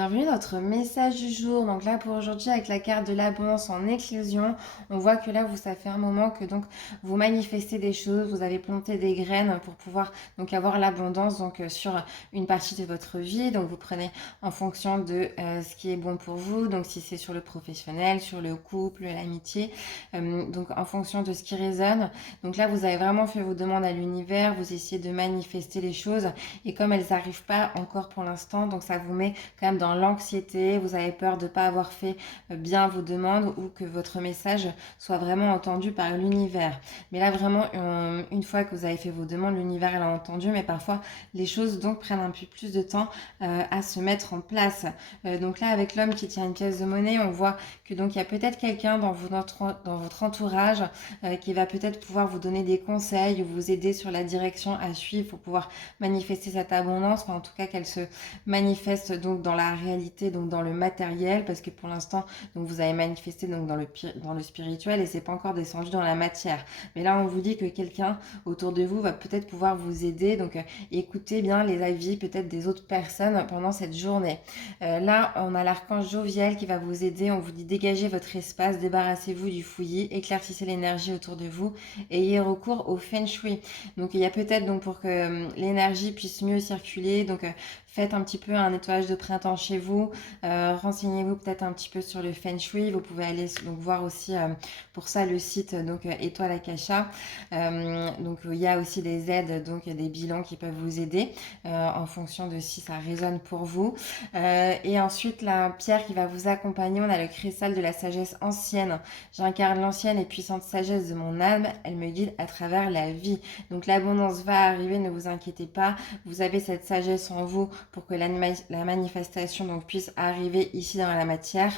Bienvenue dans notre message du jour. Donc là pour aujourd'hui avec la carte de l'abondance en éclosion, on voit que là ça fait un moment que donc vous manifestez des choses, vous avez planté des graines pour pouvoir donc avoir l'abondance sur une partie de votre vie. Donc vous prenez en fonction de ce qui est bon pour vous. Donc si c'est sur le professionnel, sur le couple, l'amitié, donc en fonction de ce qui résonne. Donc là vous avez vraiment fait vos demandes à l'univers, vous essayez de manifester les choses et comme elles n'arrivent pas encore pour l'instant, donc ça vous met quand même dans l'anxiété, vous avez peur de ne pas avoir fait bien vos demandes ou que votre message soit vraiment entendu par l'univers. Mais là vraiment, une fois que vous avez fait vos demandes, l'univers l'a entendu, mais parfois les choses donc prennent un peu plus de temps à se mettre en place. Donc là avec l'homme qui tient une pièce de monnaie, on voit que donc il y a peut-être quelqu'un dans votre entourage qui va peut-être pouvoir vous donner des conseils ou vous aider sur la direction à suivre pour pouvoir manifester cette abondance, enfin, en tout cas qu'elle se manifeste donc dans la réalité, donc dans le matériel, parce que pour l'instant donc vous avez manifesté donc dans le spirituel et c'est pas encore descendu dans la matière. Mais là on vous dit que quelqu'un autour de vous va peut-être pouvoir vous aider, donc écoutez bien les avis peut-être des autres personnes pendant cette journée. Là on a l'archange Joviel qui va vous aider, on vous dit dégagez votre espace, débarrassez-vous du fouillis, éclaircissez l'énergie autour de vous, ayez recours au feng shui. Donc il y a peut-être donc pour que l'énergie puisse mieux circuler, donc faites un petit peu un nettoyage de printemps chez vous, renseignez-vous peut-être un petit peu sur le feng shui, vous pouvez aller donc voir aussi pour ça le site donc Étoile Akasha. Donc il y a aussi des aides, donc des bilans qui peuvent vous aider en fonction de si ça résonne pour vous. Et ensuite la pierre qui va vous accompagner, on a le cristal de la sagesse ancienne. J'incarne l'ancienne et puissante sagesse de mon âme, elle me guide à travers la vie. Donc l'abondance va arriver, ne vous inquiétez pas, vous avez cette sagesse en vous pour que la manifestation donc puisse arriver ici dans la matière.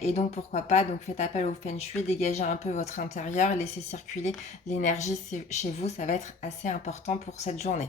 Et donc pourquoi pas, donc faites appel au feng shui, dégagez un peu votre intérieur, laissez circuler l'énergie chez vous, ça va être assez important pour cette journée.